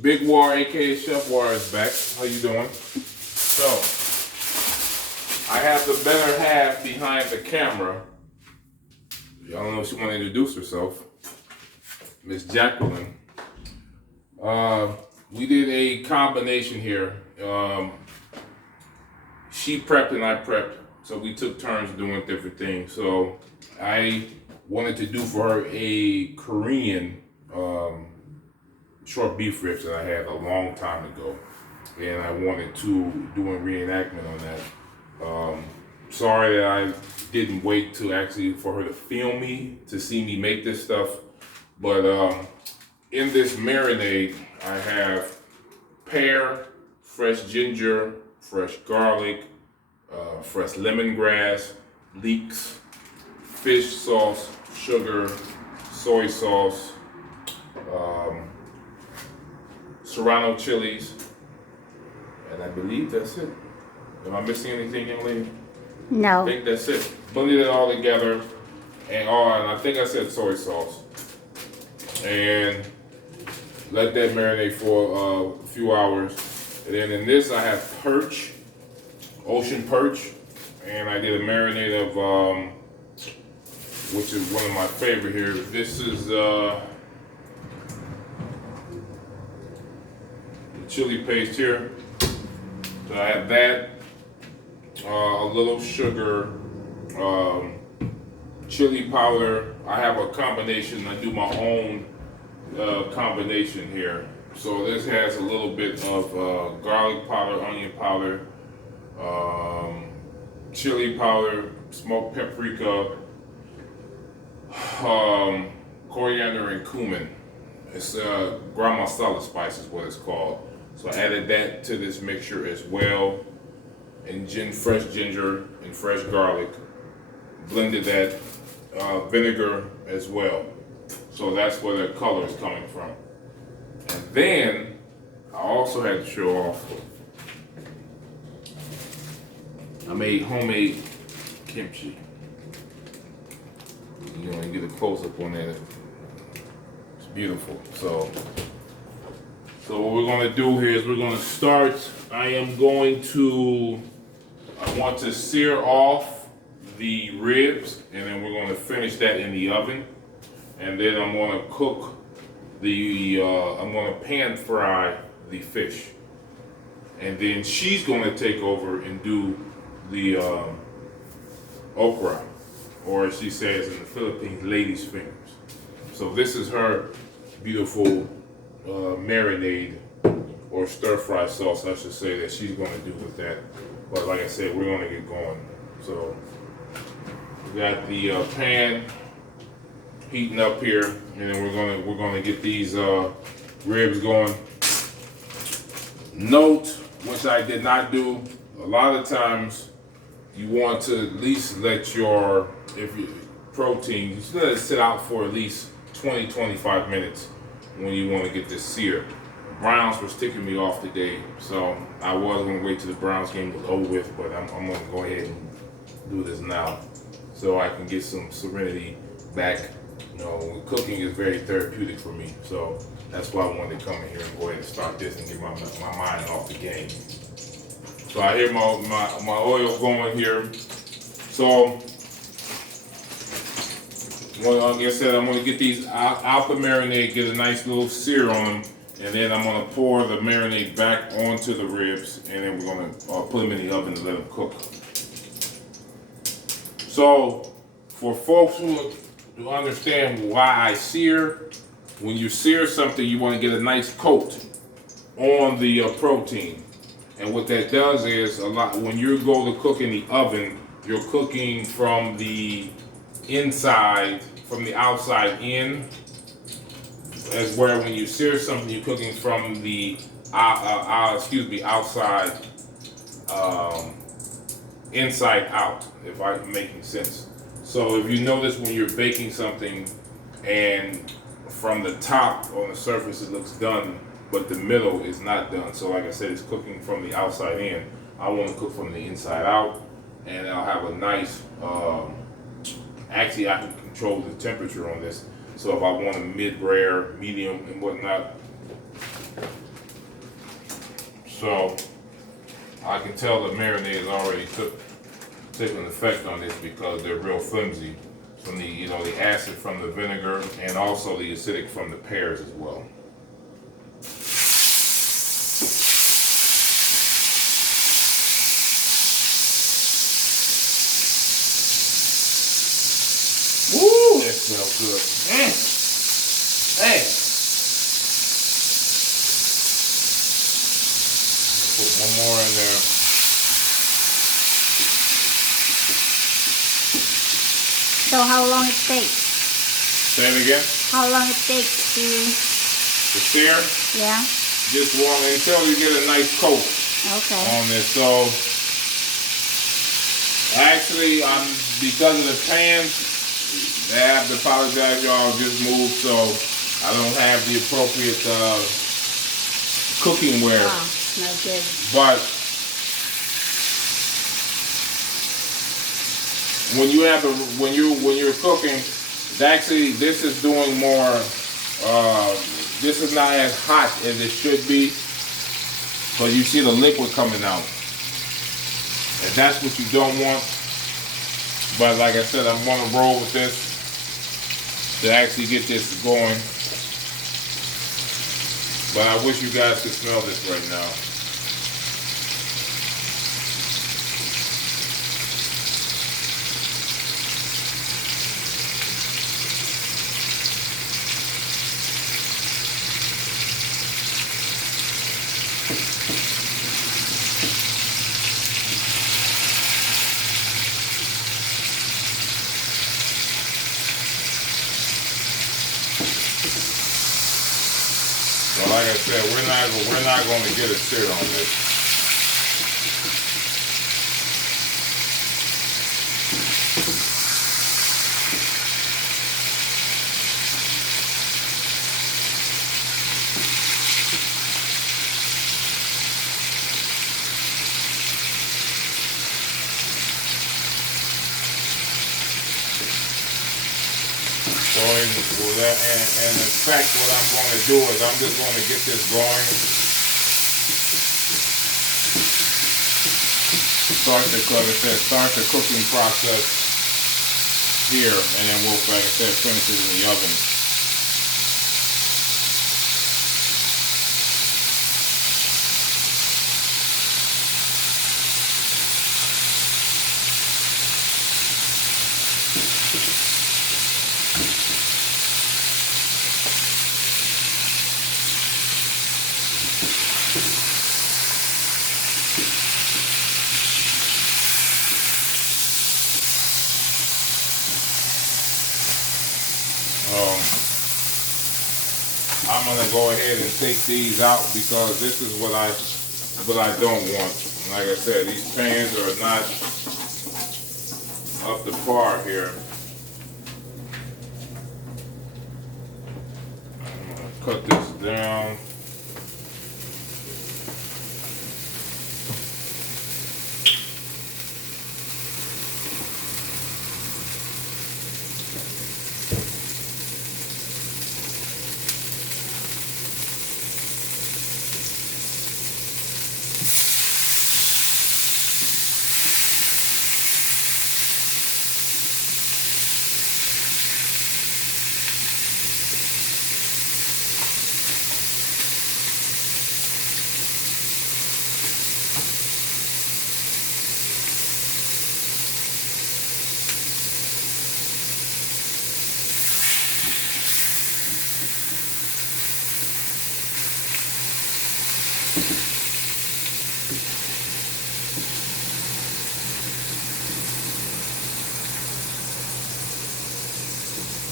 Big War, aka Chef War, is back. How you doing? So, I have the better half behind the camera. Y'all don't know if she want to introduce herself. Miss Jacqueline. We did a combination here. She prepped and I prepped, so we took turns doing different things. So I wanted to do for her a Korean short beef ribs that I had a long time ago, and I wanted to do a reenactment on that. Sorry that I didn't wait to actually for her to film me to see me make this stuff, but in this marinade I have pear, fresh ginger, fresh garlic, fresh lemongrass, leeks, fish sauce, sugar, soy sauce, serrano chilies, and I believe that's it. Am I missing anything, young lady? No. I think that's it. Blended it all together, and I think I said soy sauce, and let that marinate for a few hours. And then in this I have perch, ocean perch, and I did a marinade of which is one of my favorite here. This is the chili paste here. So I have that, a little sugar, chili powder. I have a combination. I do my own combination here. So this has a little bit of garlic powder, onion powder, chili powder, smoked paprika, coriander and cumin. It's garam masala spice is what it's called. So I added that to this mixture as well, and fresh ginger and fresh garlic. Blended that vinegar as well. So that's where the color is coming from. And then I also had to show off. I made homemade kimchi. You know, you get a close up on that. It's beautiful. So what we're gonna do here is we're gonna start. I want to sear off the ribs, and then we're gonna finish that in the oven. And then I'm gonna cook I'm gonna pan fry the fish. And then she's gonna take over and do the okra, or as she says in the Philippines, lady's fingers. So this is her beautiful marinade, or stir fry sauce, I should say, that she's gonna do with that. But like I said, we're gonna get going. So we got the pan heating up here, and then we're gonna get these ribs going. Note, which I did not do, a lot of times you want to at least let your protein, you should let it sit out for at least 20-25 minutes when you want to get this seared. Browns was ticking me off today, so I was going to wait till the Browns game was over with, but I'm going to go ahead and do this now so I can get some serenity back. You know, cooking is very therapeutic for me, so that's why I wanted to come in here and go ahead and start this and get my mind off the game. So I hear my oil going here. So, like I said, I'm going to get these out the marinade, get a nice little sear on them, and then I'm going to pour the marinade back onto the ribs, and then we're going to put them in the oven and let them cook. So, for folks who understand why I sear, when you sear something, you want to get a nice coat on the protein. And what that does is, when you go to cook in the oven, you're cooking from the inside, from the outside in, as where when you sear something, you're cooking from the outside, inside out, if I'm making sense. So if you notice when you're baking something and from the top on the surface it looks done, but the middle is not done. So like I said, it's cooking from the outside in. I want to cook from the inside out, and I'll have a nice, actually I can control the temperature on this. So if I want a mid-rare, medium, and whatnot. So I can tell the marinade has already taken effect on this because they're real flimsy from the the acid from the vinegar and also the acidic from the pears as well. Woo! That smells good. Hey. Put one more in there. So how long it takes? Say it again. How long it takes to sear? Yeah. Just until you get a nice coat on this. So actually, because of the pan, I have to apologize, y'all. Just moved, so I don't have the appropriate cooking ware. Wow, smells good. But when you're cooking, actually this is doing more. This is not as hot as it should be, but you see the liquid coming out, and that's what you don't want. But like I said, I'm gonna roll with this to actually get this going. But I wish you guys could smell this right now. So like I said, we're not going to get a sear on this. So in fact, what I'm going to do is I'm just going to get this going. Start the cooking process here, and then we'll, like I said, finish it in the oven. I'm gonna go ahead and take these out because this is what I don't want. Like I said, these pans are not up to par here. I'm gonna cut this down.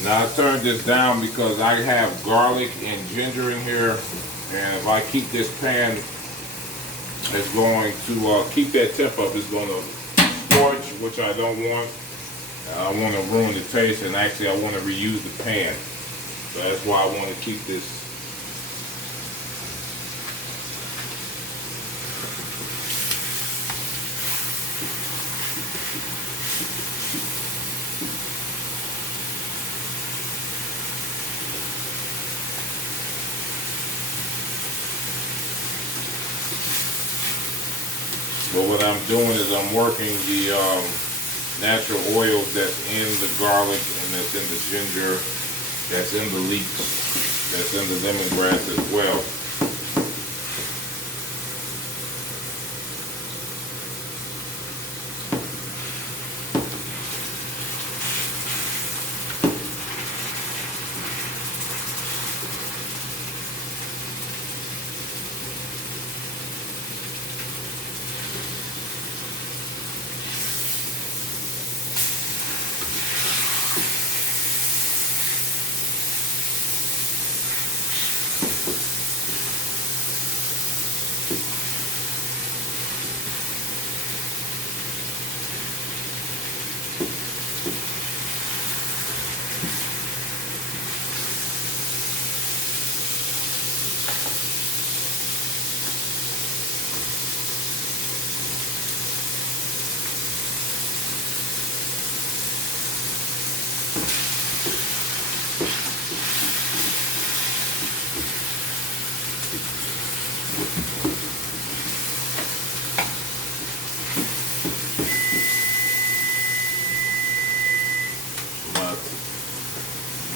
Now I turned this down because I have garlic and ginger in here, and if I keep this pan, it's going to keep that temp up. It's going to scorch, which I don't want. I want to ruin the taste, and actually I want to reuse the pan. So that's why I want to keep this. But what I'm doing is I'm working the natural oils that's in the garlic and that's in the ginger, that's in the leeks, that's in the lemongrass as well.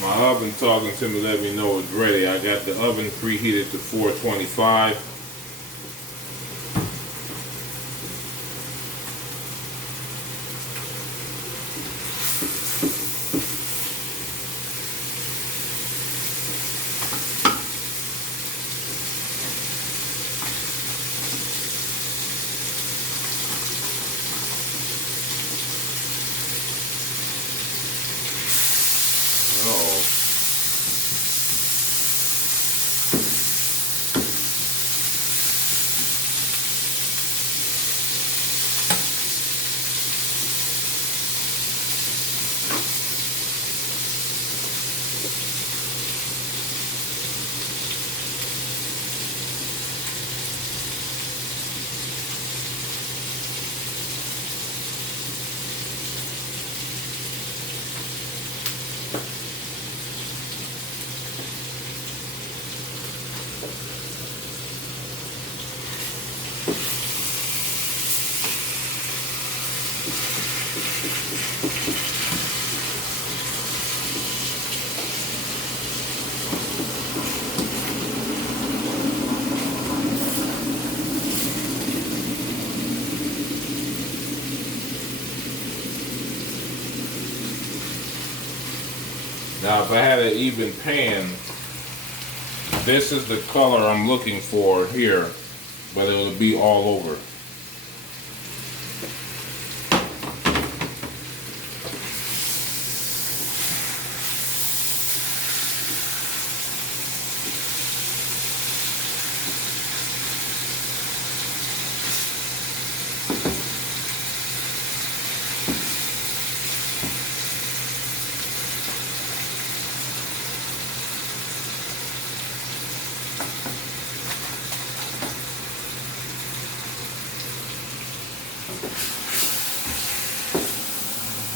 My oven talking to me, let me know it's ready. I got the oven preheated to 425. Oh. Now, if I had an even pan, this is the color I'm looking for here, but it'll be all over.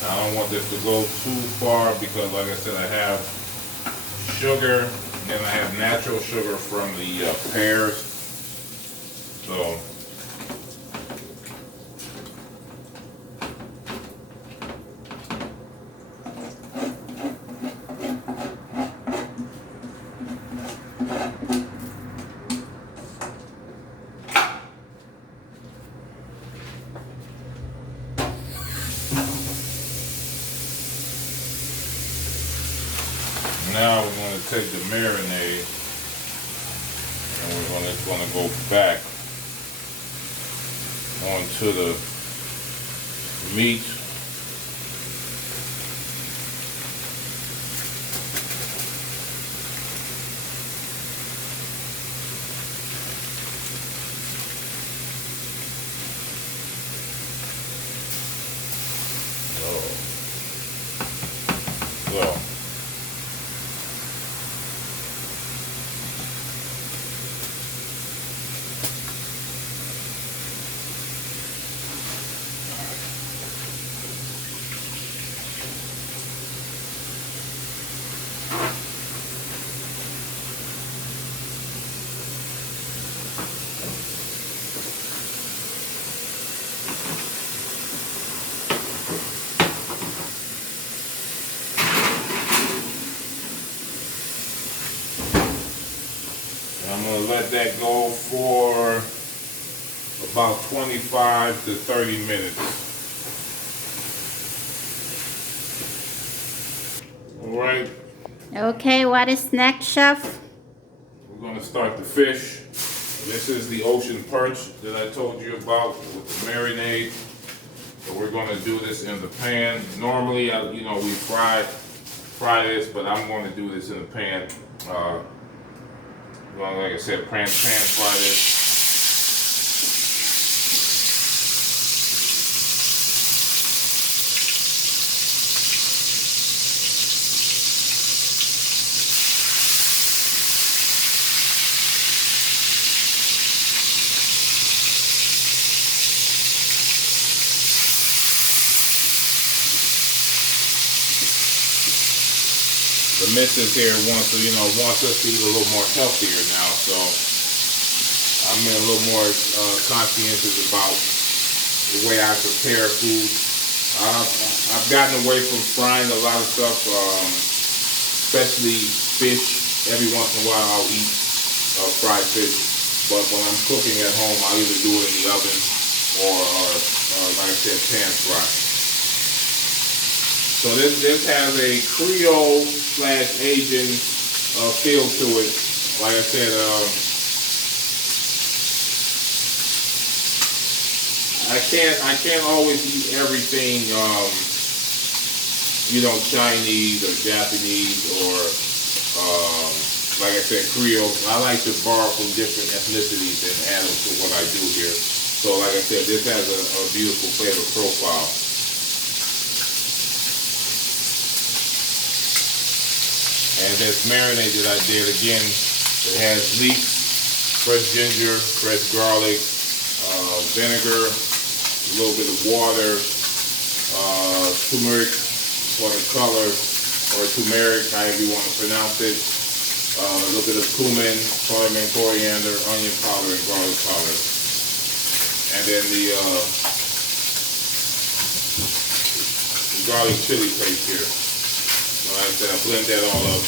I don't want this to go too far because, like I said, I have sugar and I have natural sugar from the pears. So now we're going to take the marinade and we're going to go back onto the meat. So I'm gonna let that go for about 25 to 30 minutes. All right. Okay, what is next, chef? We're gonna start the fish. This is the ocean perch that I told you about with the marinade. So we're gonna do this in the pan. Normally, we fry this, but I'm going to do this in the pan. Well, like I said, pan fry this. The missus here wants us to eat a little more healthier now, so I'm being a little more conscientious about the way I prepare food. I've gotten away from frying a lot of stuff, especially fish. Every once in a while I'll eat fried fish, but when I'm cooking at home, I'll either do it in the oven or like I said, pan fry. So this has a Creole / Asian feel to it. Like I said, I can't always eat everything, Chinese or Japanese or like I said, Creole. I like to borrow from different ethnicities and add them to what I do here. So like I said, this has a beautiful flavor profile. And this marinade that I did, again, it has leeks, fresh ginger, fresh garlic, vinegar, a little bit of water, turmeric for the color, or turmeric, however you want to pronounce it, a little bit of cumin, coriander, onion powder, and garlic powder. And then the garlic chili paste here. Like I said, I blend that all up.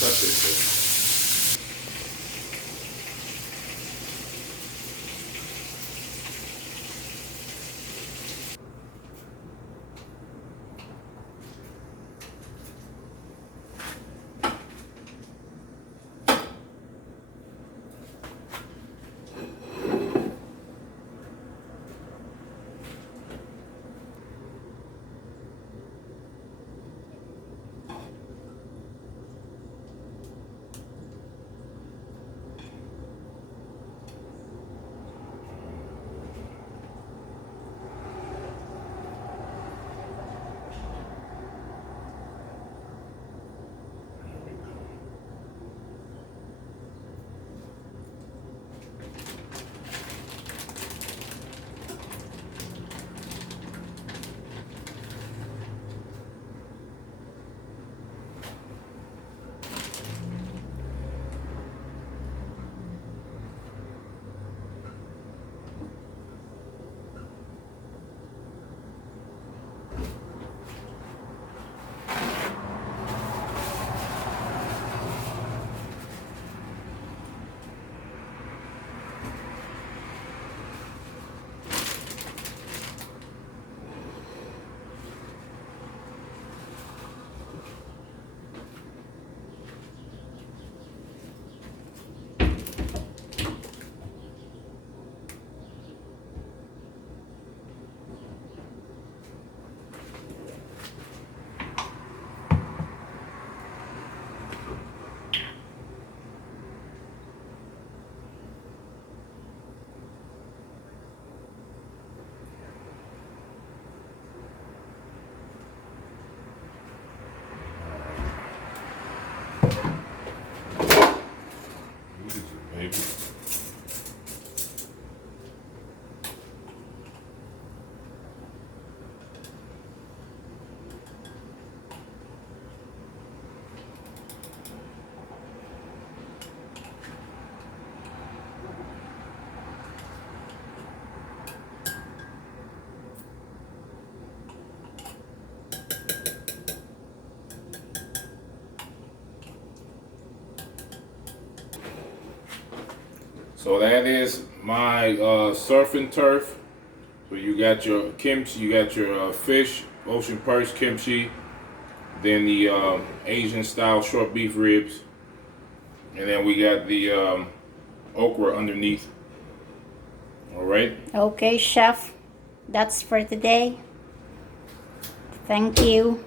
Cut this thing. So that is my surf and turf. So you got your kimchi, you got your fish, ocean perch kimchi, then the Asian style short beef ribs, and then we got the okra underneath. All right. Okay, chef. That's for today. Thank you.